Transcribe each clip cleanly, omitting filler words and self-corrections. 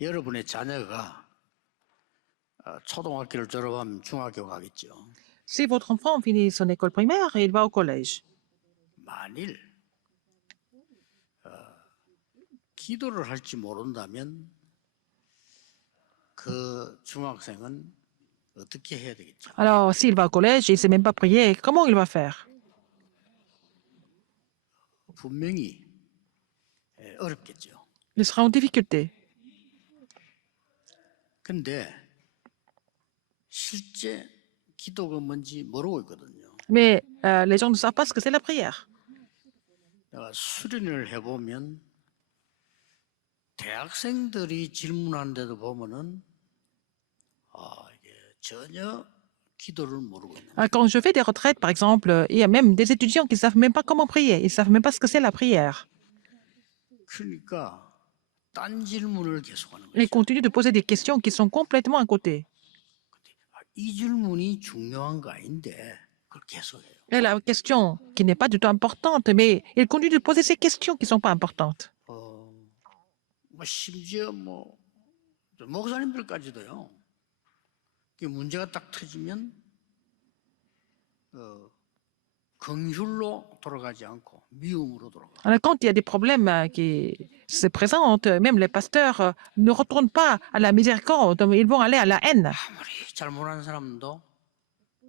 여러분의 자녀가 초등학교를 졸업하면 중학교 가겠죠. Si votre enfant finit son école primaire, il va au collège. 만일 기도를 할지 모른다면 그 중학생은 어떻게 해야 되겠죠? Alors, s'il va au collège, il ne sait même pas prier, comment il va faire? 분명히 어렵겠죠. Il sera en difficulté. 근데 실제 기도가 뭔지 모르고 있거든요. Mais les gens ne savent pas ce que c'est la prière. 내가 수련을 해보면 대학생들이 질문하는데도 보면은 이게 전혀 기도를 모르고 있는. Quand je fais des retraites, par exemple, il y a même des étudiants qui ne savent même pas comment prier. Ils ne savent même pas ce que c'est la prière. 그러니까 딴 질문을 계속하는 Ils 거죠. continuent de poser des questions qui sont complètement à côté. 이 질문이 중요한 거 아닌데 그걸 계속해요. Et la question qui n'est pas du tout importante, mais ils continuent de poser ces questions qui ne sont pas importantes. 뭐 심지어 뭐 목사님들까지도요. 그 문제가 딱 터지면 긍휼로 돌아가지 않고 미움으로 돌아가. Alors, quand il y a des problèmes qui se présentent, même les pasteurs ne retournent pas à la miséricorde, mais ils vont aller à la haine. 아무리 잘못한 사람도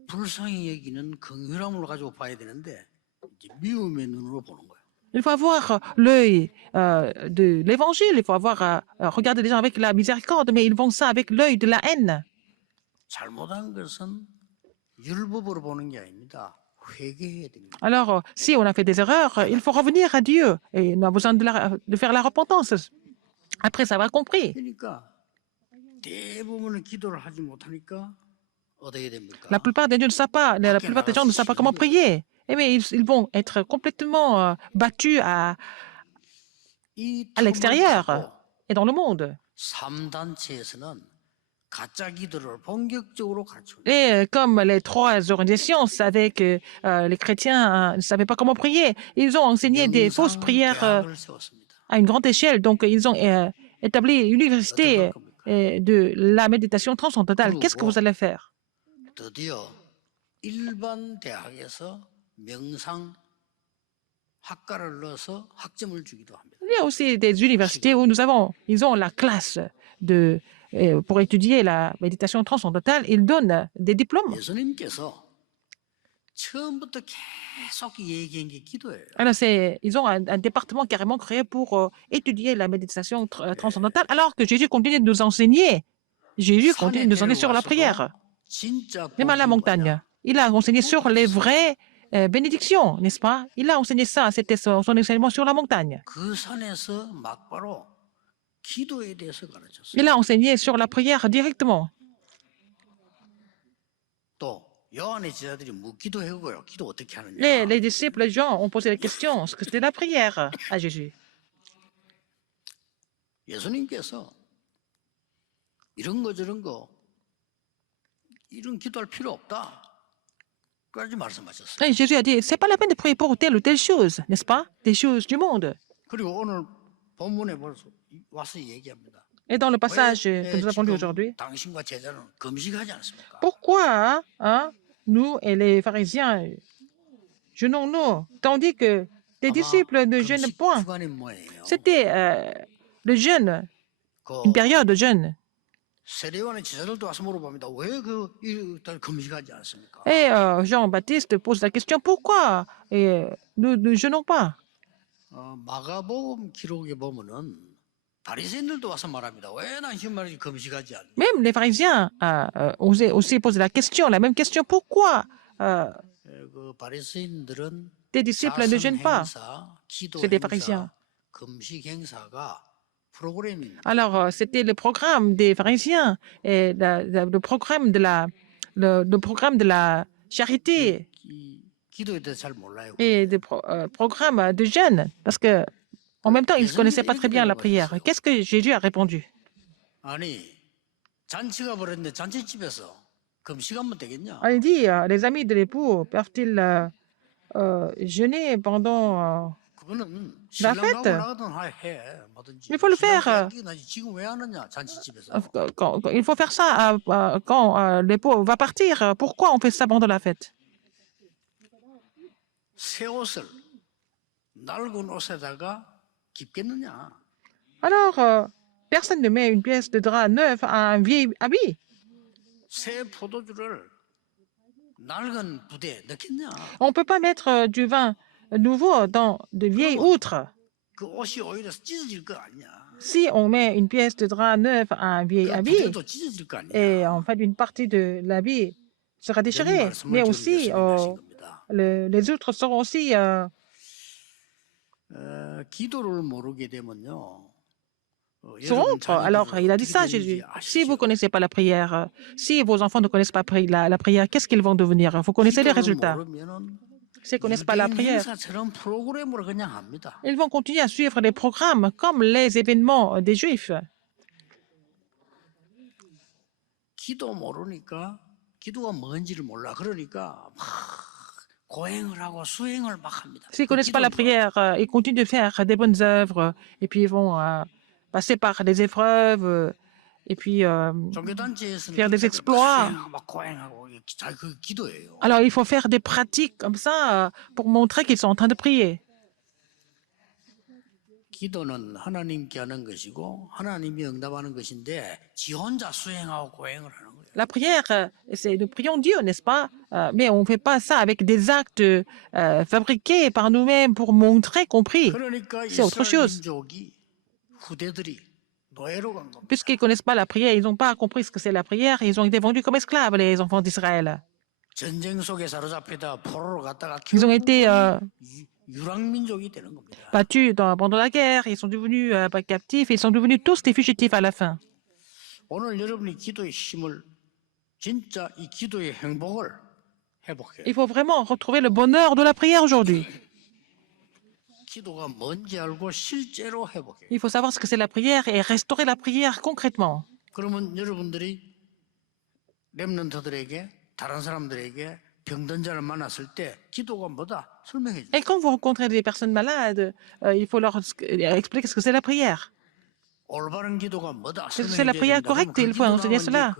불쌍히 여기는 긍휼함을 가지고 봐야 되는데 이제 미움의 눈으로 보는 거예요. Il faut avoir l'œil de l'évangile, il faut avoir regarder les gens avec la miséricorde, mais ils vont ça avec l'œil de la haine. 잘못한 것은 율법으로 보는 게 아닙니다. 회개해야 됩니다. Alors, si on a fait des erreurs, il faut revenir à Dieu et on a besoin de faire la repentance. Après, ça va compris. 그러니까 대부분은 기도를 하지 못하니까 어떻게 됩니까? La plupart des gens ne savent pas, la plupart des gens ne savent pas comment prier. Eh bien, ils vont être complètement battus à 이 l'extérieur 틈을 타고 et dans le monde. 3단체에서는 가짜 기도를 본격적으로 가르쳐. Et comme les trois organisations savaient que les chrétiens ne savaient pas comment prier, ils ont enseigné des fausses prières 대학을 세웠습니다. à une grande échelle. Donc, ils ont établi une université de la méditation transcendantale. Qu'est-ce que vous allez faire? 드디어 일반 대학에서 명상 학과를 넣어서 학점을 주기도 합니다. Il y a aussi des universités où ils ont la classe pour étudier la méditation transcendantale. Ils donnent des diplômes. 예수님께서 처음부터 계속 얘기한 게 기도예요. Alors, ils ont un département carrément créé pour étudier la méditation transcendantale, alors que Jésus continue de nous enseigner. Jésus continue de nous enseigner sur la prière. 진짜 Même à la montagne. Il a enseigné sur les vraies bénédictions, n'est-ce pas? Il a enseigné ça, c'était son enseignement sur la montagne. 그 산에서 막바로 기도에 대해서 가르쳤어요. Il a enseigné sur la prière directement. 또 요한의 제자들이 묻기도 하고요. 기도 어떻게 하느냐. Les disciples Jean ont posé la question, ce que c'était la prière à Jésus. 예수님께서 이런 거 저런 거 이런 기도할 필요 없다. 까지 말씀하셨어요. Et Jésus a dit, c'est pas la peine de prier pour telle ou telle chose, n'est-ce pas? Des choses du monde. 그리고 오늘 본문에 벌써 와서 얘기합니다. Et dans le passage que nous avons lu aujourd'hui, 당신과 제자는 금식하지 않습니까? pourquoi nous et les pharisiens jeûnons-nous, tandis que les disciples ne jeûnent point? 주간이 뭐예요? C'était le jeûne, 그 une période de jeûne. 세례요한의 제자들도 와서 물어봅니다. 왜 그 금식하지 않습니까? Et Jean-Baptiste pose la question, pourquoi nous ne jeûnons pas? 마가복음 기록에 보면은 바리새인들도 와서 말합니다. 왜 당신만이 금식하지 않니? Même les pharisiens ont aussi posé la question, la même question, pourquoi 그 바리새인들은 tes disciples ne jeûnent pas? 행사, 기도 C'est des 행사, pharisiens. 금식 행사가 프로그램입니다. Alors, c'était le programme des pharisiens et le programme le programme de la charité 이 기도에 대해서 잘 몰라요. et le programme de jeûne, parce que en même temps, ils ne connaissaient pas très bien la prière. Qu'est-ce que Jésus a répondu? 아니 잔치가 벌었는데 잔치집에서 금식하면 되겠냐? Il dit, les amis de l'époux peuvent-ils jeûner pendant 그거는 La 신랑 fête, 가고 나가든 해 뭐든지. il faut le 신랑 faire. 떼끼기 나지 지금 왜 안 하냐 잔치집에서. Il faut faire ça quand l'époux va partir. Pourquoi on fait ça pendant la fête? 새 옷을 낡은 옷에다가 입겠느냐. Alors, personne ne met une pièce de drap neuve à un vieil habit. 새 포도주를 낡은 부대에 넣겠냐. On ne peut pas mettre du vin nouveau dans de vieilles 그러면 outres. 그 옷이 오히려 찢어질 거 아니야. Si on met une pièce de drap neuve à un vieil 그 habit, 부대도 찢어질 거 et 아니야. en fait une partie de l'habit sera 이런 déchirée, mais 말씀을 지금 aussi 예수님이 하신 겁니다. les outres seront aussi 기도를 모르게 되면요. se rompre. Alors, il a dit ça, Jésus. Si vous ne connaissez pas la prière, si vos enfants ne connaissent pas la prière, qu'est-ce qu'ils vont devenir? Vous connaissez les résultats. S'ils ne connaissent pas la prière, 행사처럼 프로그램으로 그냥 합니다. ils vont continuer à suivre les programmes comme les événements des Juifs. 기도 모르니까 기도가 뭔지를 몰라. 그러니까 막 고행을 하고 수행을 막 합니다. S'ils ne connaissent pas la prière, ils continuent de faire des bonnes œuvres et puis ils vont passer par des épreuves et puis faire des exploits. 막 고행하고 그 기도예요. Alors, il faut faire des pratiques comme ça pour montrer qu'ils sont en train de prier. 기도는 하나님께 하는 것이고 하나님이 응답하는 것인데 지 혼자 수행하고 고행을 하는 거예요. La prière, nous prions Dieu, n'est-ce pas? Mais on ne fait pas ça avec des actes fabriqués par nous-mêmes pour montrer qu'on prie. 그러니까 C'est autre 이스라엘 chose. 민족이 후대들이 노예로 간 겁니다. Puisqu'ils ne connaissent pas la prière, ils n'ont pas compris ce que c'est la prière, ils ont été vendus comme esclaves, les enfants d'Israël. 전쟁 속에 사로잡히다 포로로 갔다가 Ils ont été 유랑민족이 되는 겁니다. battus pendant la guerre, ils sont devenus captifs, ils sont devenus tous des fugitifs à la fin. 오늘 여러분이 기도의 힘을 진짜 이 기도의 행복을 회복해요. Il faut vraiment retrouver le bonheur de la prière aujourd'hui. 기도가 뭔지 알고 실제로 회복해요. Il faut savoir ce que c'est la prière et restaurer la prière concrètement. 그러면 여러분들이 렘넌트들에게 다른 사람들에게 병든 자를 만났을 때 기도가 뭐다 설명해 줘요. Et quand vous rencontrez des personnes malades, il faut leur expliquer ce que c'est la prière. 올바른 기도가 뭐다 Qu'est-ce que c'est la prière correcte? Il faut enseigner cela.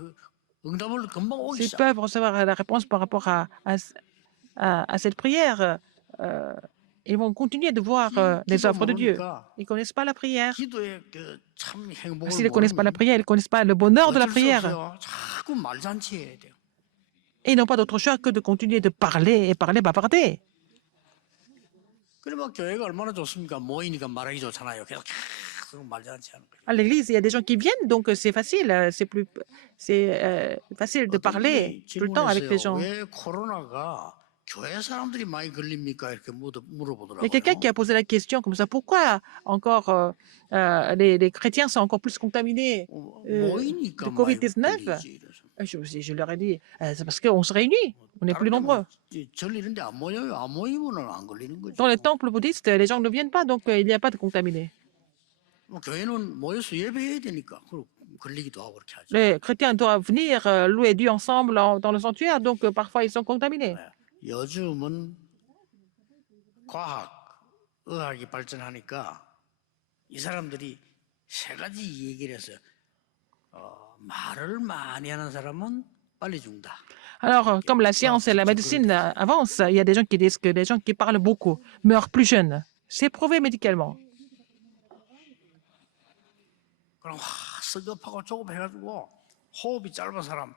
응답을 금방 오기 S'ils 시작. peuvent recevoir la réponse par rapport à cette prière, ils vont continuer de voir les œuvres de Dieu. Ils ne connaissent pas la prière. 기도의 그참 행복을 S'ils ne connaissent pas la 모르면 prière, ils ne connaissent pas le bonheur de la 어쩔 수 prière. 없어요. 자꾸 말잔치 해야 돼요. Et ils n'ont pas d'autre choix que de continuer de parler et parler, bavarder. 그러면 교회가 얼마나 좋습니까? 모이니까 말하기 좋잖아요. 계속 말잔치 하는 거예요. À l'église, il y a des gens qui viennent, donc c'est facile, c'est facile de parler tout le temps avec les gens. 왜 코로나가 교회 사람들이 많이 걸립니까? 이렇게 Il y a 물어보더라고요. quelqu'un qui a posé la question comme ça, pourquoi encore les chrétiens sont encore plus contaminés 모이니까 de 많이 COVID-19? 걸리지. 이래서. Je leur ai dit, c'est parce qu'on se réunit, on est plus nombreux. 절 이런데 안 모여요. 안 모이면은 안 걸리는 거죠. Dans les temples bouddhistes, les gens ne viennent pas, donc il n'y a pas de contaminés. 교회는 모여서 예배해야 되니까 걸리기도 하고 그렇게 하죠. Les chrétiens doivent venir louer Dieu ensemble dans le sanctuaire, donc parfois ils sont contaminés. 요즘은 과학, 의학이 발전하니까 이 사람들이 세 가지 얘기를 해서 말을 많이 하는 사람은 빨리 죽는다. Alors, comme la science et la médecine avancent, il y a des gens qui disent que les gens qui parlent beaucoup meurent plus jeunes. C'est prouvé médicalement. 그럼 서급하고 조급해가지고 호흡이 짧은 사람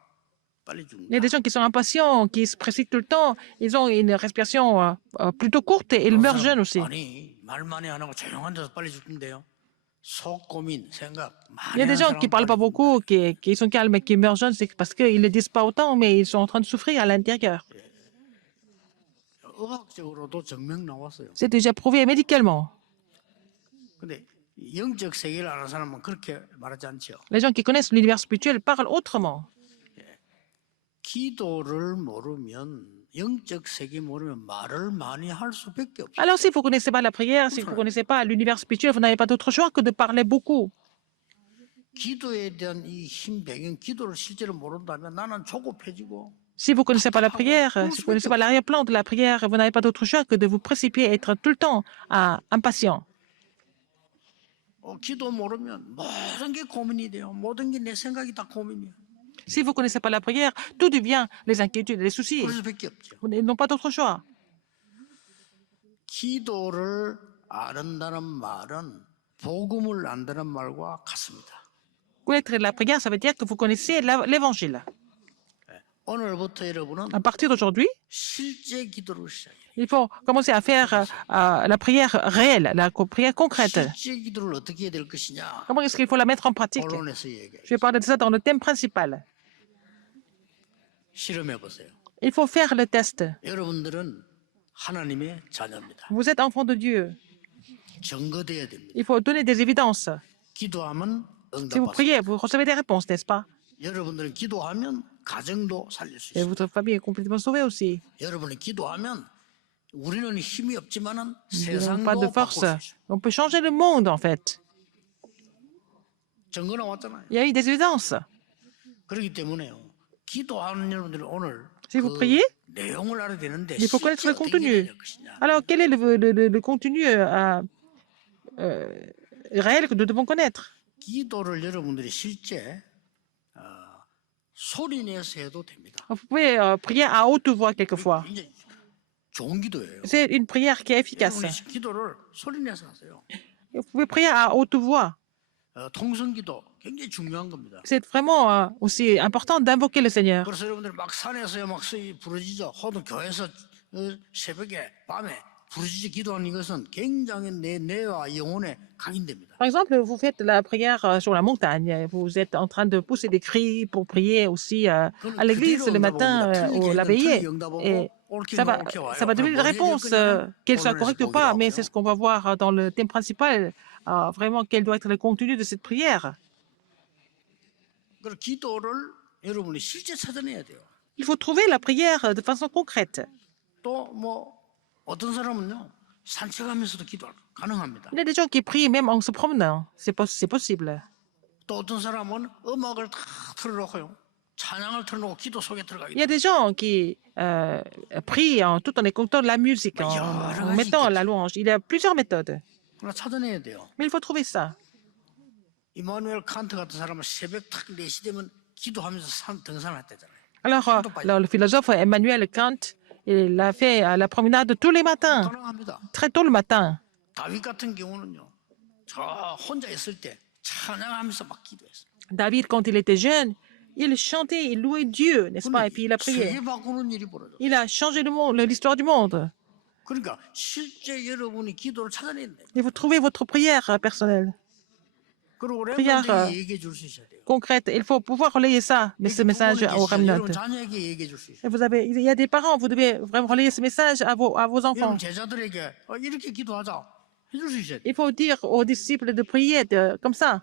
빨리 Il y a 죽는다. des gens qui sont impatients, qui se précipitent tout le temps. Ils ont une respiration plutôt courte et ils meurent jeunes aussi. 아니 말 많이 안 하고 조용한 데서 빨리 죽는데요. 속 고민, 생각 Il y 많이 a des 하는 gens 사람 qui ne parlent pas beaucoup, qui sont calmes et qui meurent jeunes, c'est parce qu'ils ne le disent pas autant, mais ils sont en train de souffrir à l'intérieur. 의학적으로도 증명 나왔어요. C'est déjà prouvé médicalement. 근데 영적 세계를 아는 사람은 그렇게 말하지 않죠. Les gens qui connaissent l'univers spirituel parlent autrement. 기도를 모르면 영적 세계 모르면 말을 많이 할 수밖에 없어요. Alors, si vous ne connaissez pas la prière, si vous ne connaissez pas l'univers spirituel, vous n'avez pas d'autre choix que de parler beaucoup. 기도에 대한 이 힘 배경, 기도를 실제로 모른다면 나는 조급해지고 Si vous ne connaissez pas la prière, si vous ne connaissez pas l'arrière-plan de la prière, vous n'avez pas d'autre choix que de vous précipiter et être tout le temps impatient. 기도 모르면 모든 게 고민이 돼요. 모든 게 내 생각이 다 고민이에요. Si vous ne connaissez pas la prière, tout devient les inquiétudes, les soucis. 그럴 수밖에 없죠. Ils n'ont pas d'autre choix. 기도를 아는다는 말은 복음을 안다는 말과 같습니다. Connaître la prière, ça veut dire que vous connaissez l'évangile. 오늘부터 여러분은 À partir d'aujourd'hui, 실제 기도를 시작해요. il faut commencer à faire la prière réelle, la prière concrète. 실제 기도를 어떻게 해야 될 것이냐? Comment est-ce qu'il faut la mettre en pratique? 본론에서 얘기해요. Je vais parler de ça dans le thème principal. 실험해 보세요. Il faut faire le test. 여러분들은 하나님의 자녀입니다. Vous êtes enfant de Dieu. 증거돼야 됩니다. Il faut donner des évidences. 기도하면 Si vous 응답받습니다. priez, vous recevez des réponses, n'est-ce pas? 여러분들은 기도하면 가정도 살릴 수 Et 있어요. votre famille est complètement sauvée aussi. 여러분이 기도하면 우리는 힘이 없지만은 Nous n'avons pas de 세상도 바꿀 force. 수 있어요. On peut changer le monde, en fait. 증거 나왔잖아요. Il y a eu des évidences. 그렇기 때문에요. 기도하는 여러분들은 오늘 Si vous 그 priez, 내용을 알아야 되는데 il faut connaître 실제 le 어떻게 contenu. 해야 될 것이냐. Alors, quel est le contenu réel que nous devons connaître? 기도를 여러분들이 실제 소리 내서 해도 됩니다. Vous pouvez prier à haute voix quelquefois. 이제 좋은 기도예요. C'est une prière qui est efficace. 여러분이 기도를 소리 내서 하세요. Vous pouvez prier à haute voix. 통성기도 굉장히 중요한 겁니다. C'est vraiment aussi important d'invoquer le Seigneur. 그래서 여러분들 막 산에서요 막 부르짖어 혹은 교회에서 새벽에 밤에 부르짖어 기도하는 이것은 굉장히 내 뇌와 영혼에 각인됩니다. Par exemple, vous faites la prière sur la montagne. Vous êtes en train de pousser des cris pour prier aussi à l'église le matin, la veillée. Et ça va donner une réponse, qu'elle soit correcte ou pas, mais c'est ce qu'on va voir dans le thème principal, vraiment quel doit être le contenu de cette prière. 그래서 기도를 여러분이 실제 찾아내야 돼요. Il faut trouver la prière de façon concrète. 또 뭐 어떤 사람은요 산책하면서도 기도 가능합니다. Il y a des gens qui prient même en se promenant. C'est possible. 또 어떤 사람은 음악을 다 틀어놓고요 찬양을 틀어놓고 기도 속에 들어가기. Il y a des gens qui prient tout en écoutant de la musique, en mettant la louange. Il y a plusieurs méthodes. 하나 찾아내야 돼요. Mais il faut trouver ça. 이마누엘 칸트 같은 사람은 새벽 탁 4시 되면 기도하면서 등산을 했대잖아요. Alors, le philosophe Emmanuel Kant, il a fait la promenade tous les matins, 가능합니다. très tôt le matin. 다윗 같은 경우는요, 저 혼자 있을 때 찬양하면서 막 기도했어요. David, quand il était jeune, il chantait, il louait Dieu, n'est-ce pas? Et puis il a prié. 세계 바꾸는 일이 벌어져. Il a changé le monde, l'histoire du monde. 그러니까 실제 여러분이 기도를 찾아내야 돼요. Il faut trouver votre prière personnelle, 그리고 prière 렘넌트에게 얘기해 줄 수 있어야 돼요. concrète. Il faut pouvoir relayer ça, mais ce message au remnant. 여러분 자녀에게 얘기해 줄 수 있어요. Et il y a des parents, vous devez vraiment relayer ce message à vos enfants. 여러분 제자들에게 이렇게 기도하자 해줄 수 있어야 돼요. Il faut dire aux disciples de prier comme ça.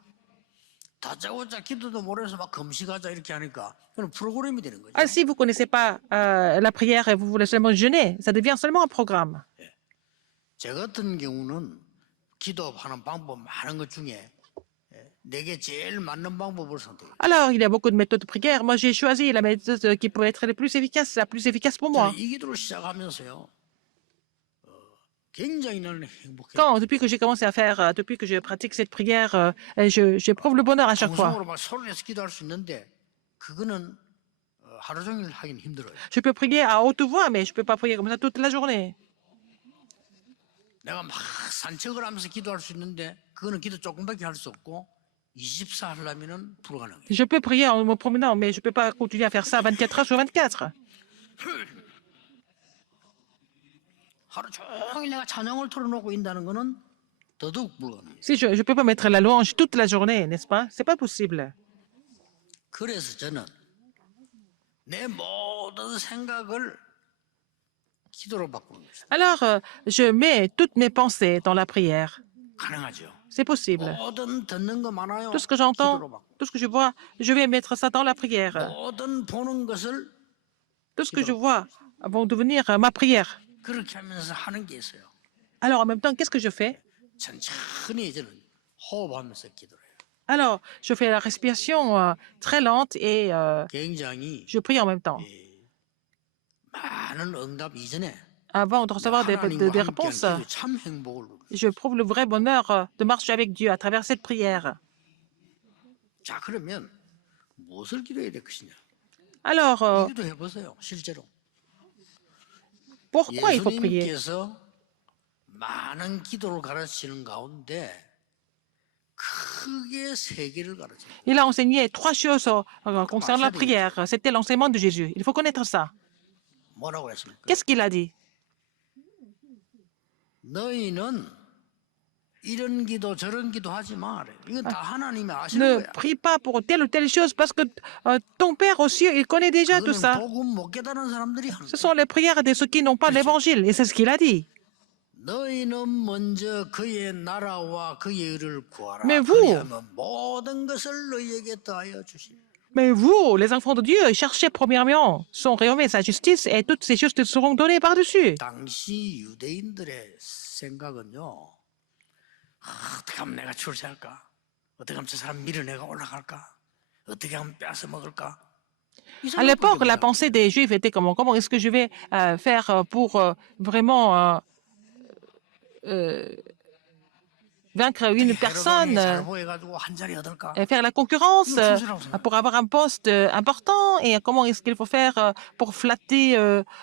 다짜고짜 기도도 모르면서 막 금식하자 이렇게 하니까 그건 프로그램이 되는 거죠. Ah, si vous ne connaissez pas la prière et vous voulez seulement jeûner, ça devient seulement un programme. 제 같은 경우는 기도하는 방법 많은 것 중에 내게 제일 맞는 방법을 선택해요. Alors, il y a beaucoup de méthodes de prière. Moi, j'ai choisi la méthode qui peut être la plus efficace pour moi. 이 기도를 시작하면서요, 굉장히 나는 행복해요. Depuis que j'ai commencé à faire, depuis que je pratique cette prière, j'éprouve le bonheur à chaque fois. 방송으로 막 소리 내서 기도할 수 있는데 그거는 하루 종일 하긴 힘들어요. Je peux prier à haute voix, mais je ne peux pas prier comme ça toute la journée. 내가 막 산책을 하면서 기도할 수 있는데 그거는 기도 조금밖에 할 수 없고 24 하려면은 불가능해요. Je peux prier en me promenant, mais je ne peux pas continuer à faire ça 24 heures sur 24. 하루 종일 내가 찬양을 틀어놓고 있다는 거는 더더욱 불가능해요. Si je ne peux pas mettre la louange toute la journée, n'est-ce pas? C'est pas possible. 그래서 저는 내 모든 생각을 기도로 바꾸는 거예요. Alors, je mets toutes mes pensées dans la prière. 가능하죠. C'est possible. 모든 듣는 거 많아요. Tout ce que j'entends, 기도로 바꾸고. tout ce que je vois, je vais mettre ça dans la prière. 모든 보는 것을 Tout ce que je vois vont devenir ma prière. 그렇게 하면서 하는 게 있어요. Alors, en même temps, qu'est-ce que je fais? 천천히 저는 호흡하면서 기도를 해요. Alors, je fais la respiration très lente et 굉장히 je prie en même temps. 많은 응답 이전에 Avant de recevoir des 하나님과 réponses, 함께한 기도의 참 행복을 누려. je prouve le vrai bonheur de marcher avec Dieu à travers cette prière. 자, 그러면 무엇을 기도해야 될 것이냐? Alors, 이 기도 해보세요. 실제로 pourquoi il faut prier? 예수님께서 많은 기도를 가르치는 가운데 크게 세 개를 가르쳐요. Il a enseigné trois choses concernant la prière. C'était l'enseignement de Jésus. Il faut connaître ça. 뭐라고 했습니까? Qu'est-ce qu'il a dit? 너희는 이런 기도 저런 기도 하지 마. 이건 다 하나님이 아시는 Ne 거야. prie pas pour telle ou telle chose parce que ton Père aux cieux, il connaît déjà tout 그거는 ça. 복음 못 깨달은 사람들이 하는 Ce 거야. sont les prières de ceux qui n'ont pas l'évangile. Et c'est ce qu'il a dit. 너희는 먼저 그의 나라와 그의 의를 구하라. Mais vous- 그리하면 모든 것을 너희에게 더하여 주시리라. Mais vous, les enfants de Dieu, cherchez premièrement son royaume et sa justice et toutes ces choses te seront données par-dessus. 당시 유대인들의 생각은요. 어떻게 하면 내가 출세할까? 어떻게 하면 저 사람 밀어내가 올라갈까? 어떻게 하면 뺏어 먹을까? 이 À l'époque, 생각밖에 la 못해요. pensée des Juifs était comment est-ce que je vais faire pour vraiment vaincre une personne, 잘 보여가지고 한 자리 얻을까? faire la concurrence pour avoir un poste important et comment est-ce qu'il faut faire pour flatter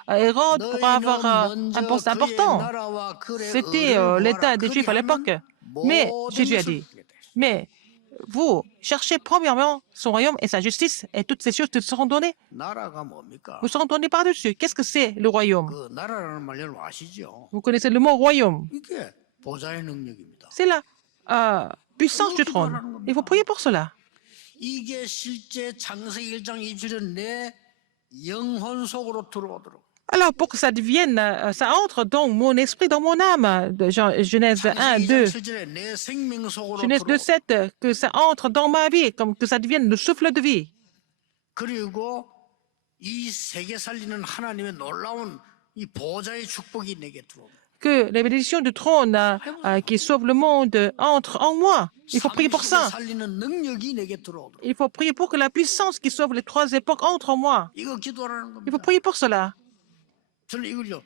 Hérode pour avoir un poste important. C'était l'état des Juifs à l'époque. Mais Jésus a dit, mais vous cherchez premièrement son royaume et sa justice et toutes ces choses te seront données. 나라가 뭡니까? Vous seront données par-dessus. Qu'est-ce que c'est le royaume? 그 나라라는 말 여러분 아시죠? Vous connaissez le mot royaume. 이게 보좌의 능력입니다. C'est la puissance du trône. Il faut prier pour cela. 이게 실제 창세기 1장 2절에 내 영혼 속으로 들어오도록. Alors, pour que ça devienne, ça entre dans mon esprit, dans mon âme, de Genèse 1, 2, 7절에 내 생명 속으로 Genèse 2, 들어오도록. 7, que ça entre dans ma vie, comme que ça devienne le souffle de vie. 그리고 이 세계 살리는 하나님의 놀라운 이 보좌의 축복이 내게 들어옵니다. Que les bénédictions du trône qui sauvent le monde entrent en moi. Il faut prier pour ça. 살리는 능력이 내게 들어오도록. Il faut prier pour que la puissance qui sauve les trois époques entre en moi. 이거 기도하라는 Il faut 겁니다. prier pour cela. 저는 이걸요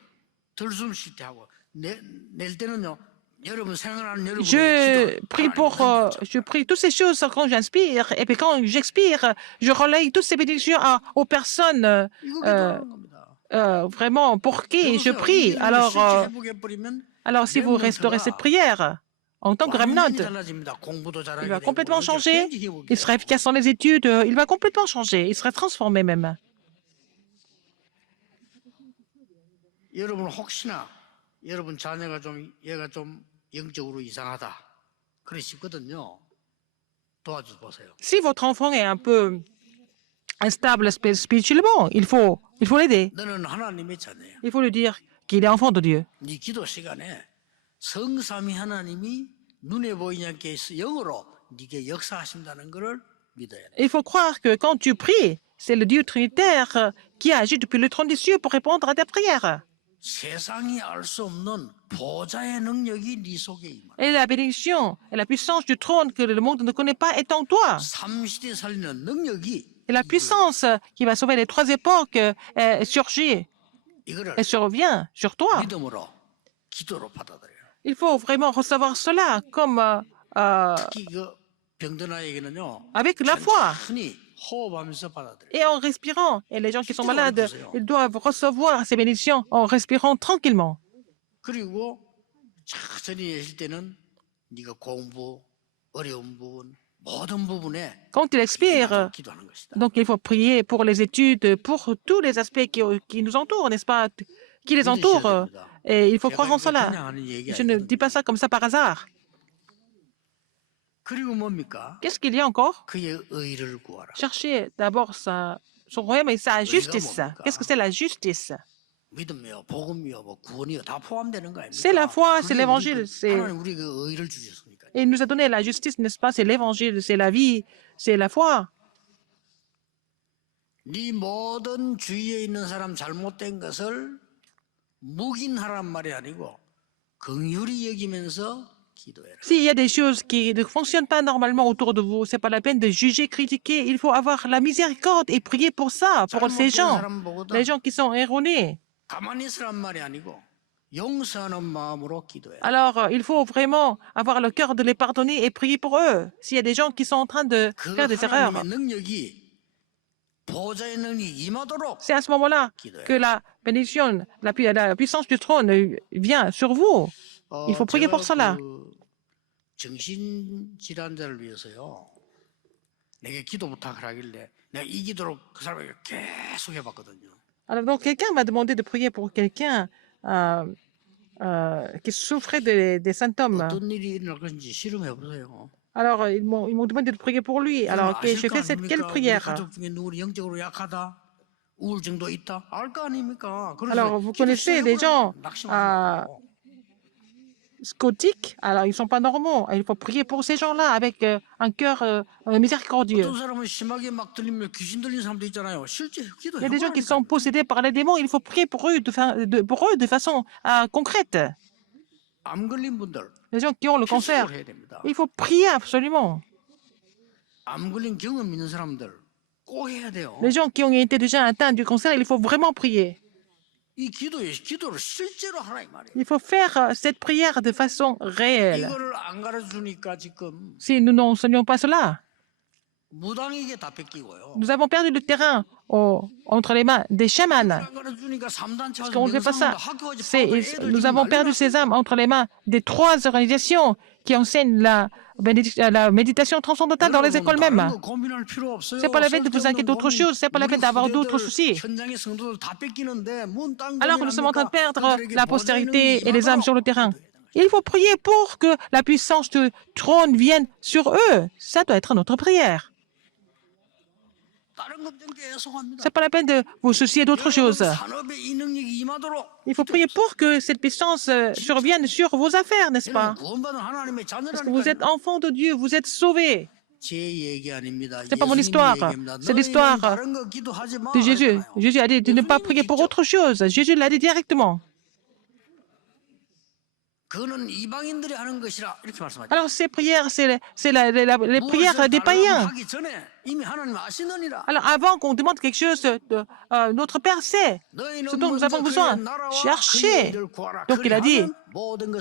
들숨 쉴 때 하고 낼 때는요. 여러분 생각하는 여러분의 Je 기도 prie pour, je prie toutes ces choses quand j'inspire et puis quand j'expire, je relaye toutes ces bénédictions aux personnes 이거 기도하는 겁니다. vraiment pour qui je 여보세요. prie. 이게 Alors, 실제 회복해 버리면 alors si vous restaurez cette prière en tant que remnant, 완전히 달라집니다. 공부도 잘하게 il va 되고 complètement 이게 changer. 굉장히 회복해요. Il sera efficace dans les études. Il va complètement changer. Il sera transformé même. 여러분 혹시나 여러분 자녀가 좀 얘가 좀 영적으로 이상하다 그래 싶거든요. 도와줘 보세요. Si votre enfant est un peu instable spirituellement, il faut l'aider. 너는 하나님의 자녀야. Il faut lui dire qu'il est enfant de Dieu. 네 기도 시간에 성삼위 하나님이 눈에 보이지 않게 영으로 네게 역사하신다는 것을 믿어야 돼. Il faut croire que quand tu pries, c'est le Dieu trinitaire qui agit depuis le trône des cieux pour répondre à ta prière. 세상이 알 수 없는 보좌의 능력이 네 속에 임하. Et la bénédiction et la puissance du trône que le monde ne connaît pas est en toi. 삼시대 살리는 능력이 Et la puissance qui va sauver les trois époques surgit 이거를 et survient sur toi. 믿음으로 기도로 받아들여요. Il faut vraiment recevoir cela comme 특히 그 병든 아이에게는요. avec la foi 천천히 호흡하면서 받아들여요. et en respirant. Et les gens qui sont malades, ils doivent recevoir ces bénédictions en respirant tranquillement. 그리고 천천히 하실 때는 네가 공부, 어려운 부분, 모든 부분에 Quand il expire, 기도하는 것이다. donc il faut prier pour les études, pour tous les aspects qui nous entourent, n'est-ce pas? Qui les entourent. Et il faut croire en cela. Je ne dis pas ça comme ça par hasard. 그리고 뭡니까? Qu'est-ce qu'il y a encore? 그의 의를 구하라. Chercher d'abord son royaume et sa justice. Qu'est-ce que c'est la justice? 믿음이요, 복음이요, 뭐 구원이요 다 포함되는 거 아닙니까? C'est la foi, c'est l'évangile, c'est- 하나님 우리에게 의를 주셨으니까. Et il nous a donné la justice, n'est-ce pas? C'est l'évangile, c'est la vie, c'est la foi. 네 모든 주위에 있는 사람 잘못된 것을 묵인하란 말이 아니고 긍휼히 여기면서 기도해라. S'il y a des choses qui ne fonctionnent pas normalement autour de vous, c'est pas la peine de juger, critiquer. Il faut avoir la miséricorde et prier pour ça, pour ces 잘못된 gens, 사람 보고도 les gens qui sont erronés. 가만히 있으란 말이 아니고 용서하는 마음으로 기도해야 돼. Alors, il faut vraiment avoir le cœur de les pardonner et prier pour eux. S'il y a des gens qui sont en train de 그 faire des erreurs, 하나님의 능력이 보좌의 능력이 임하도록 c'est à ce moment-là que la bénédiction, la puissance du trône vient sur vous. Il faut prier pour cela. 정신질환자를 위해서요. 내게 기도 부탁을 하길래 내가 이 기도로 그 사람에게 계속 해봤거든요. Alors, donc, quelqu'un m'a demandé de prier pour quelqu'un qui souffrait des symptômes. 어떤 일이 일어날 것인지 실험해보세요. Alors, ils m'ont demandé de prier pour lui. Alors, j'ai fait quelle prière? 가족 중에 누구 영적으로 약하다, 우울증도 있다, 알 거 아닙니까? Alors, vous connaissez des gens scotiques, alors ils ne sont pas normaux. Il faut prier pour ces gens-là avec un cœur miséricordieux. 어떤 사람은 심하게 막 들리면 귀신 들린 사람도 있잖아요. 실제 Il y a des gens qui 기도해보라니까. sont possédés par les démons. Il faut prier pour eux de façon concrète. 암 걸린 분들 Les gens qui ont le cancer, 필수적으로 해야 됩니다. il faut prier absolument. 암 걸린 경험 있는 사람들 꼭 해야 돼요. Les gens qui ont été déjà atteints du cancer, il faut vraiment prier. 이 기도를 실제로 하라 이 말이에요. Il faut faire cette prière de façon réelle. 이거를 안 가르쳐주니까 지금 Si nous n'enseignons pas cela, 무당에게 다 뺏기고요. nous avons perdu le terrain entre les mains des chamans. 안 가르쳐주니까 3단체 Parce 와서 qu'on ne fait pas ça. 학교까지 Nous avons perdu ces âmes entre les mains des 3 organisations qui enseignent la méditation transcendantale dans les écoles même. Ce n'est pas la peine de vous inquiéter d'autre chose, ce n'est pas la peine d'avoir d'autres soucis. Alors que nous sommes en train de perdre la postérité et les âmes sur le terrain. Il faut prier pour que la puissance du trône vienne sur eux. Ça doit être notre prière. Ce n'est pas la peine de vous soucier d'autre chose. Il faut prier pour que cette puissance survienne sur vos affaires, n'est-ce pas? Parce que vous êtes enfants de Dieu, vous êtes sauvés. Ce n'est pas mon histoire, c'est l'histoire de Jésus. Jésus a dit de ne pas prier pour autre chose. Jésus l'a dit directement. Alors ces prières, c'est les prières des païens. Alors avant qu'on demande quelque chose, notre Père sait ce dont nous avons besoin. Cherchez. Donc il a dit,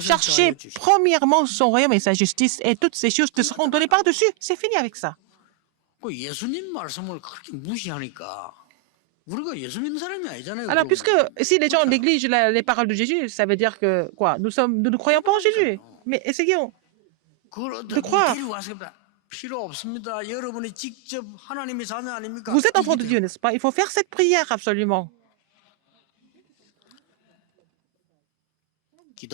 cherchez premièrement son royaume et sa justice et toutes ces choses te seront données par-dessus. C'est fini avec ça. Alors, puisque si les gens négligent les paroles de Jésus, ça veut dire que quoi? Nous ne croyons pas en Jésus. Mais essayons de croire. Vous êtes enfant de Dieu, n'est-ce pas? Il faut faire cette prière absolument. Je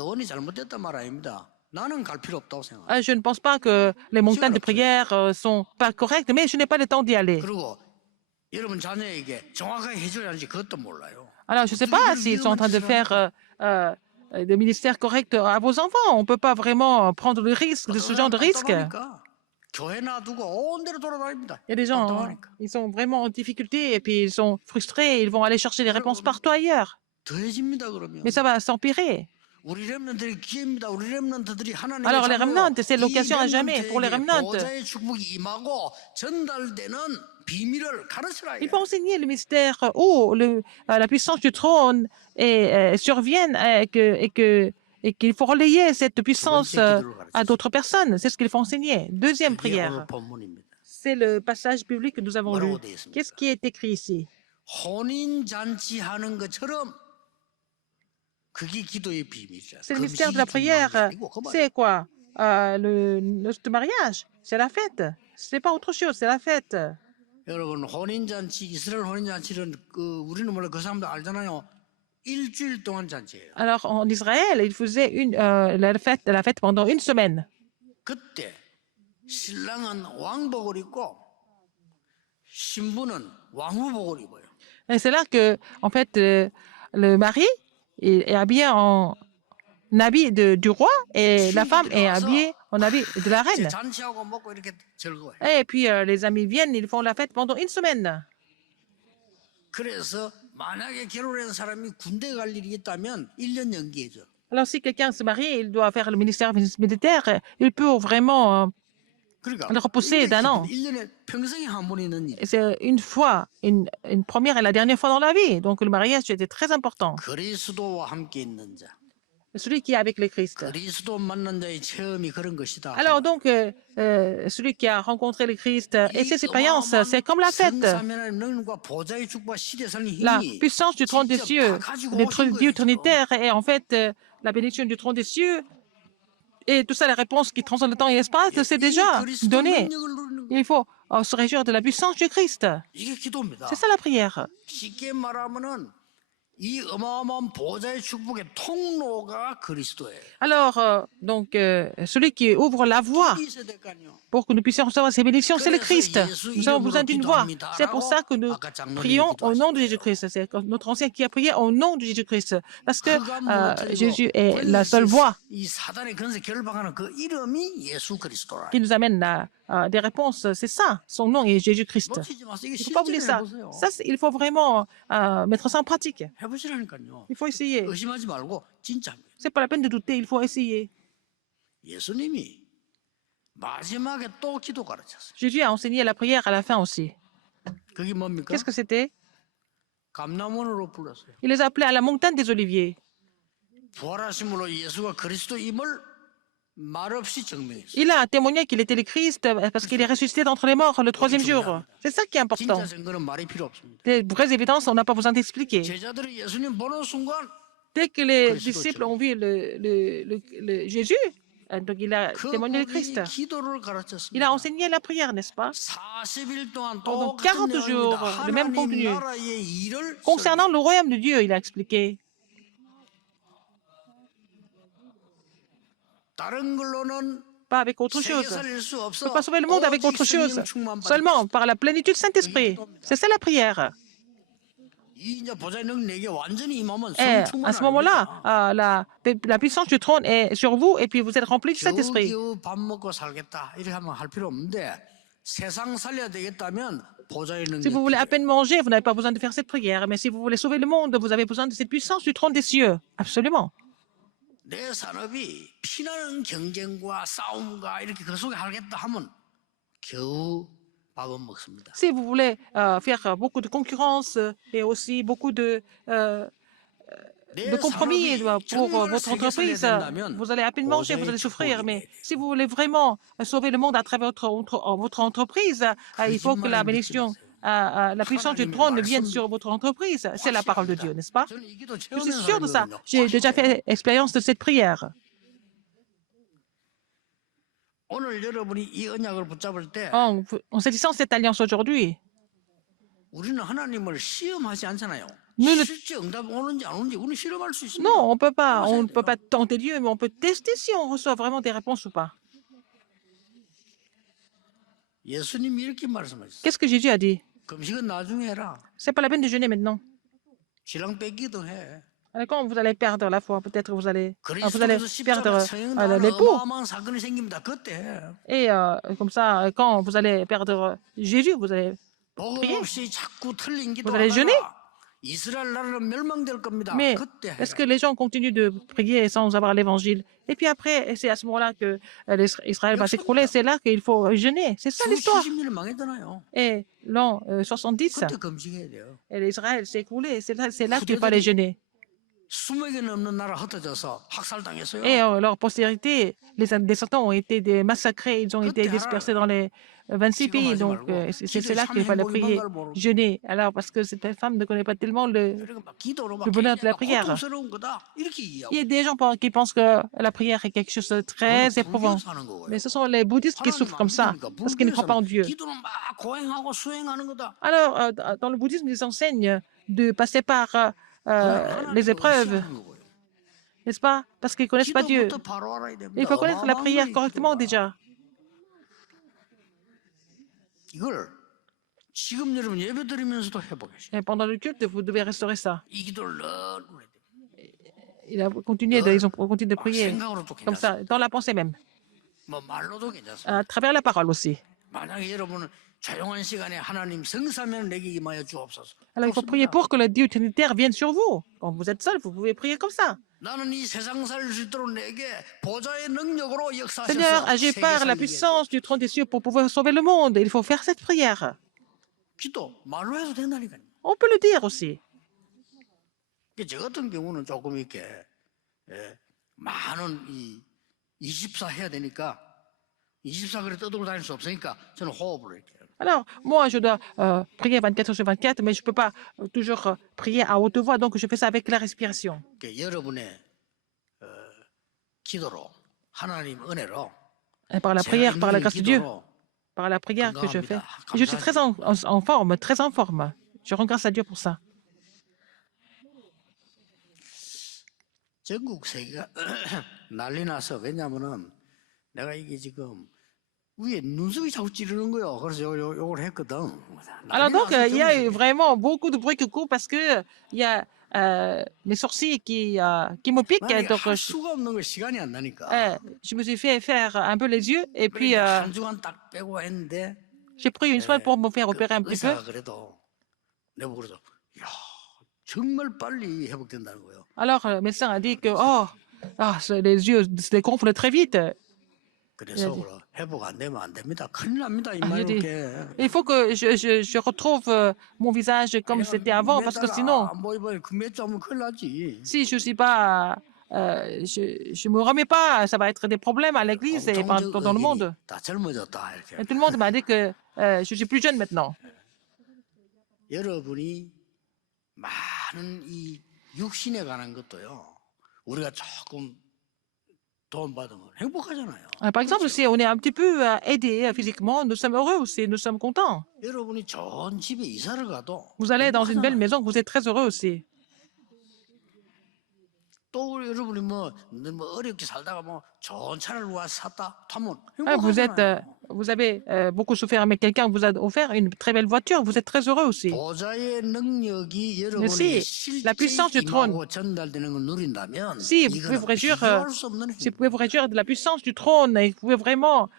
ne pense pas que les montagnes de prière sont pas correctes, mais je n'ai pas le temps d'y aller. Alors, je ne sais pas s'ils sont en train de faire des ministères corrects à vos enfants. On ne peut pas vraiment prendre le risque de ce genre de risque. Il y a des gens, ils sont vraiment en difficulté et puis ils sont frustrés. Ils vont aller chercher des réponses partout ailleurs. Mais ça va s'empirer. Alors, les remnants, c'est l'occasion à jamais pour les remnants. Il faut enseigner le mystère où la puissance du trône survienne et qu'il faut relayer cette puissance à d'autres personnes. C'est ce qu'il faut enseigner. Deuxième prière. C'est le passage biblique que nous avons lu. Qu'est-ce qui est écrit ici? C'est le mystère de la prière. C'est quoi? Le noce de mariage. C'est la fête. Ce n'est pas autre chose, c'est la fête. 여러분 혼인잔치 이스라엘 혼인잔치는 우리는 몰라 그 사람도 알잖아요. 일주일 동안 잔치예요. Alors en Israël, ils faisaient la fête pendant une semaine. 그때 신랑은 왕복을 입고 신부는 왕후복을 입어요. Et c'est là que en fait le mari est habillé en habit du roi et la femme est habillée en habit de la reine. Et puis les amis viennent, ils font la fête pendant une semaine. Alors si quelqu'un se marie, il doit faire le ministère militaire, il peut vraiment 그러니까 le repousser 이게 d'un an. 1년에 평생에 한 번 있는 일. Et c'est une fois, une première et la dernière fois dans la vie. Donc le mariage était très important. 그리스도와 함께 있는 자. Celui qui est avec le Christ. 그리스도 만난 자의 체험이 그런 것이다. Alors donc, celui qui a rencontré le Christ et ses expériences, c'est comme la fête. 성삼위하나님 능력과 보좌의 축복과 시대성의 La 힘이 puissance du trône des 직접 cieux, 다 가지고 des 오신 dieux 거예요. 지금. trinitaires et en fait la bénédiction du trône des cieux et tout ça, la réponse qui transcende le temps et l'espace, c'est 이 déjà 그리스도 donné. 능력을 누리는 거. Il faut se réjouir de la puissance du Christ. 이게 기도입니다. C'est ça la prière. 쉽게 말하면은 이 어마어마한 보좌의 축복의 통로가 그리스도예요. Alors, donc, celui qui ouvre la voie 이 세대 거 아니요. pour que nous puissions recevoir ces bénédictions, c'est le Christ. Nous avons besoin d'une voix. C'est pour ça que nous prions au nom de Jésus-Christ. C'est notre ancien qui a prié au nom de Jésus-Christ. Parce que Jésus est la seule voie 이 사단의 근세 결박하는 그 이름이 예수 그리스도라. qui nous amène à des réponses. C'est ça, son nom est Jésus-Christ. 놓치지 마세요. 이게 Il ne faut pas oublier 실전에 ça. 해보세요. Ça, il faut vraiment mettre ça en pratique. 해보시라니까요. Il faut essayer. 의심하지 말고 진짜입니다. C'est pas la peine de douter, il faut essayer. 예수님이 마지막에 또 기도 가르쳤어요. Jésus a enseigné la prière à la fin aussi. 그게 뭡니까? Qu'est-ce que c'était? 감람원으로 불렀어요. Il les appelait à la montagne des Oliviers. 부활하심으로 예수가 그리스도임을 말없이 증명했어요. Il a témoigné qu'il était le Christ parce qu'il est ressuscité d'entre les morts le troisième jour. C'est ça qui est important. 진짜 증거는 말이 필요 없습니다. Des vraies évidences, on n'a pas besoin d'expliquer. 제자들이 예수님 보는 순간 Dès que les Christ disciples ont vu Jésus, donc il a témoigné le Christ. 그분이 기도를 Il 가르쳤습니다. a enseigné la prière, n'est-ce pas? 40일 동안 Pendant 똑같은 40 jours, 내용입니다. le même 하나님 contenu. 나라의 일을 Concernant le royaume de Dieu, il a expliqué. 다른 걸로는 Pas avec autre 세계 chose. 살릴 수 On ne 없어. peut pas sauver le monde avec autre chose. Seulement par la plénitude du Saint-Esprit. C'est ça la prière. 이 이제 보좌의 능력이 완전히 임하면 Et 성충만 à ce moment-là, la puissance du trône est sur vous et puis vous êtes remplis du Saint-Esprit. 겨우겨우 밥 먹고 살겠다 이렇게 하면 할 필요 없는데 세상 살려야 되겠다면 보좌의 Si vous voulez à 능력. peine manger, vous n'avez pas besoin de faire cette prière. Mais si vous voulez sauver le monde, vous avez besoin de cette puissance du trône des cieux. Absolument. 내 산업이 피나는 경쟁과 싸움과 이렇게 그 속에 하겠다 하면 겨우 밥은 먹습니다. Si vous voulez faire beaucoup de concurrence et aussi beaucoup de compromis pour votre entreprise, vous allez à peine manger, vous allez souffrir. Mais si vous voulez vraiment sauver le monde à travers votre entreprise, il faut que la bénédiction, la puissance du trône vienne sur votre entreprise. C'est la parole de Dieu, n'est-ce pas? 저는 이 기도 Je 체험한 suis sûr de ça. 사람이거든요. J'ai déjà fait expérience de cette prière. 오늘 여러분이 이 언약을 붙잡을 때 En saisissant cette alliance aujourd'hui, 우리는 하나님을 시험하지 않잖아요. nous ne 실제 응답 오는지 안 오는지 우리는 실험할 수 있습니다. Non, on ne peut pas tenter Dieu, mais on peut tester si on reçoit vraiment des réponses ou pas. 예수님이 이렇게 말씀하셨어요. Qu'est-ce que Jésus a dit? 금식은 나중에 해라. C'est pas la peine de jeûner maintenant. 신랑 뺏기도 해. Quand vous allez perdre la foi, peut-être vous allez 그리스도께서 perdre 십자가 성행당하는 l'époux. 어마어마한 사건이 생깁니다. 그때 해. Et comme ça, quand vous allez perdre Jésus, vous allez 복음 없이 자꾸 틀린 Vous allez jeûner? 기도하다가 이스라엘 나라는 멸망될 겁니다. Mais 그때 est-ce 해라. que les gens continuent de prier sans avoir l'évangile? Et puis après, c'est à ce moment-là que Israël va s'écrouler. C'est là qu'il faut jeûner. C'est ça l'histoire. 70년 망했잖아요. Et l'an 70, 그때 금식해야 돼요. et l'Israël s'est écroulé. C'est là qu'il fallait jeûner. 20개 넘는 나라 흩어져서 학살당했어요. Et leur postérité, les descendants ont été massacrés, ils ont été dispersés dans les 26 pays. Donc, c'est là qu'il fallait prier, jeûner. Alors, parce que cette femme ne connaît pas tellement le bonheur de la prière. 고통스러운 거다. 이렇게 이해하고 Il y a des gens qui pensent que la prière est quelque chose de très éprouvant. 사는 거예요. Mais ce sont les bouddhistes qui souffrent comme ça, parce qu'ils ne croient pas en Dieu. 기도는 막 고행하고 수행하는 거다. Alors, dans le bouddhisme, ils enseignent de passer par les épreuves, n'est-ce pas? Parce qu'ils ne connaissent pas Dieu. 기도부터 바로 알아야 됩니다. Il faut connaître la prière 어마어마한 correctement 기도가. déjà. 이걸 지금 여러분 예배 드리면서도 해보겠어요. Et pendant le culte, vous devez restaurer ça. 이 기도를 늘 해야 돼요. Ils ont continué de prier 생각으로도 comme ça, 괜찮습니다. dans la pensée même, 뭐 말로도 괜찮습니다. à travers la parole aussi. 만약에 여러분은 조용한 시간에 하나님 성사면 내게 임하여 주옵소서. Alors, il faut prier pour que le Dieu trinitaire vienne sur vous. Quand vous êtes seul, vous pouvez prier comme ça. 나는 이 세상 살 수 있도록 내게 보좌의 능력으로 Seigneur, 역사하셔서 agis 세계 par la 살리게 해줘. puissance du trône des cieux pour pouvoir sauver le monde. Il faut faire cette prière. 기도 말로 해도 된다니까요. On peut le dire aussi. 저 같은 경우는 조금 이렇게 많은 이 24 해야 되니까 24 그래 떠들고 다닐 수 없으니까 저는 호흡으로 이렇게. Alors, moi, je dois prier 24 heures sur 24, mais je ne peux pas toujours prier à haute voix, donc je fais ça avec la respiration. 여러분의 기도로 하나님 은혜로 Et par la 제가 prière, par la 있는 grâce de Dieu, 기도로 par la prière que je fais. 건강합니다. Et je suis très en forme, très en forme. Je rends grâce à Dieu pour ça. 전국 세계가 난리 나서 왜냐하면은 내가 이게 지금 위에 눈썹이 자꾸 찌르는 거요. 그래서 요걸 했거든. Alors 난리 donc, 나서 il y a 전국 세계. vraiment beaucoup de bruit qui court parce que il y a mes sourcils qui me piquent. 난 이게 Donc, 할 수가 없는 거 시간이 안 나니까. je me suis fait faire un peu les yeux et puis 그러니까 한 주간 딱 빼고 했는데 j'ai pris une semaine pour me faire opérer un petit peu. 의사가 그래도 내가 그래서 야 정말 빨리 회복된다는 거예요. Alors, le médecin a dit que les yeux se dégonflent très vite. 그래서 회복 안 되면 안 됩니다. 큰일 납니다. Ah, j'ai dit, 이렇게. il faut que je retrouve mon visage comme c'était avant parce que sinon, 몇 주 하면 큰일 나지. si je suis pas, je me remets pas, ça va être des problèmes à l'église et partout dans le monde. 다 젊어졌다 이렇게. Et tout le monde m'a dit que je suis plus jeune maintenant. 여러분이 많은 이 육신에 관한 것도요. 우리가 조금 도움 받으면 행복하잖아요. Par exemple, si on est un petit peu aidé physiquement, nous sommes heureux aussi, nous sommes contents. 여러분이 좋은 집에 이사를 가도 Vous allez dans une belle 행복하잖아요. maison, vous êtes très heureux aussi. 또 여러분이 뭐 어렵게 살다가 뭐 좋은 차를 와서 샀다 하면 Vous 행복하잖아요. avez beaucoup souffert, mais quelqu'un vous a offert une très belle voiture, vous êtes très heureux aussi. 보좌의 능력이 여러분의 si la puissance du 실제 trône, 임하고 전달되는 걸 누린다면 Si vous pouvez 이거는 vous réjouir, 비교할 수 없는 si vous 행복. pouvez vous réjouir de la puissance du trône et vous pouvez vraiment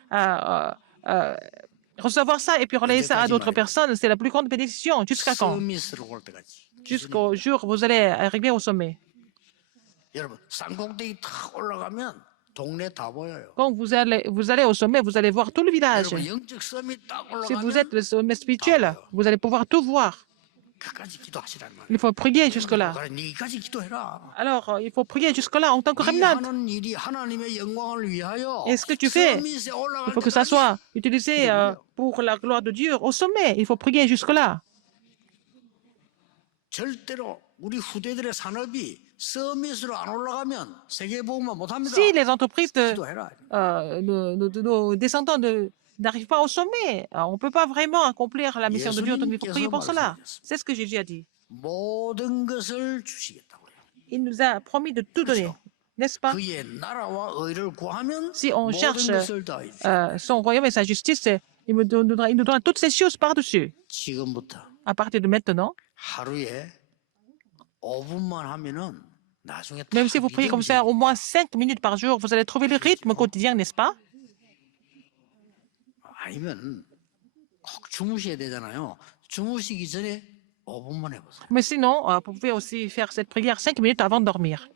recevoir ça et puis relayer ça à d'autres personnes, c'est la plus grande bénédiction. Jusqu'à quand? 서밋으로 올 때까지. Jusqu'au jour où vous allez arriver au sommet. 여러분 산꼭대기 탁 올라가면 동네 다 보여요. Quand vous allez au sommet, vous allez voir tout le village. 여러분 영적 서밋 딱 Si vous êtes 올라가면 le sommet spirituel, vous allez pouvoir tout voir. 끝까지 기도하시라는 말이에요. Il faut prier jusque-là. 그래, 네까지 기도해라. Alors, il faut prier jusque-là en tant que 네 remnant. 하는 일이 하나님의 영광을 위하여 Et ce que tu fais, 서밋에 올라갈 il faut que ça 때까지 soit utilisé pour la gloire de Dieu au sommet. Il faut prier jusque-là. 절대로 우리 후대들의 산업이 서밋으로 안 올라가면 세계보험만 못합니다. Si les entreprises 기도해라. nos descendants n'arrivent pas au sommet, on ne peut pas vraiment accomplir la mission de Dieu. Donc il faut prier pour cela. C'est ce que Jésus a dit. 모든 것을 주시겠다고요. Il nous a promis de tout donner, n'est-ce pas? 그의 나라와 의를 구하면 Si on 모든 cherche 것을 다 해주시고 son royaume et sa justice, il nous donnera toutes ces choses par-dessus. 지금부터 À partir de maintenant, 하루에 5분만 하면은 나중에 다 même si vous priez comme ça au moins 5 minutes par jour, vous allez trouver le rythme quotidien, n'est-ce pas? 아니면 꼭 주무셔야 되잖아요. 주무시기 전에 5분만 해보세요. Mais sinon, vous pouvez aussi faire cette prière 5 minutes avant de dormir.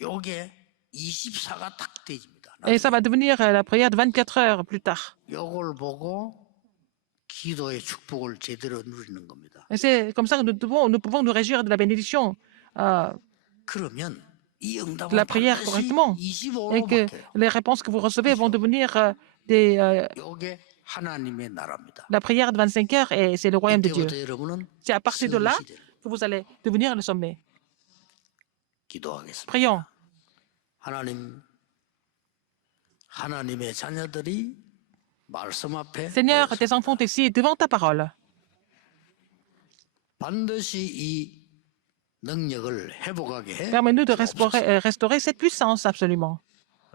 요게 24가 딱 되집니다. Et ça va devenir la prière de 24 heures plus tard. 요걸 보고 기도의 축복을 제대로 누리는 겁니다. Et c'est comme ça que nous pouvons nous réjouir de la bénédiction 그러면 이 de 응답은 la prière 반드시 correctement. Et 25로 que 바뀌어요. les réponses que vous recevez vont devenir 요게 하나님의 나라입니다. la prière de 25 heures et c'est le royaume de Dieu. 이때부터 여러분은 C'est à partir de là 서밋이 되는 que vous allez devenir le sommet. 기도하겠습니다. Prions. 하나님의 자녀들이 말씀 앞에 Seigneur, tes enfants sont ici devant ta parole. 반드시 이 능력을 회복하게 해 Permets-nous de restaurer cette puissance absolument.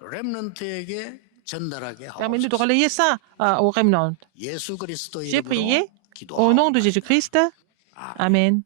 렘넌트에게 전달하게 Permets-nous de 하옵소서. relayer ça au remnant. 예수 그리스도 J'ai 이름으로 prié au nom de 기도하옵나이다. Jésus-Christ. Amen.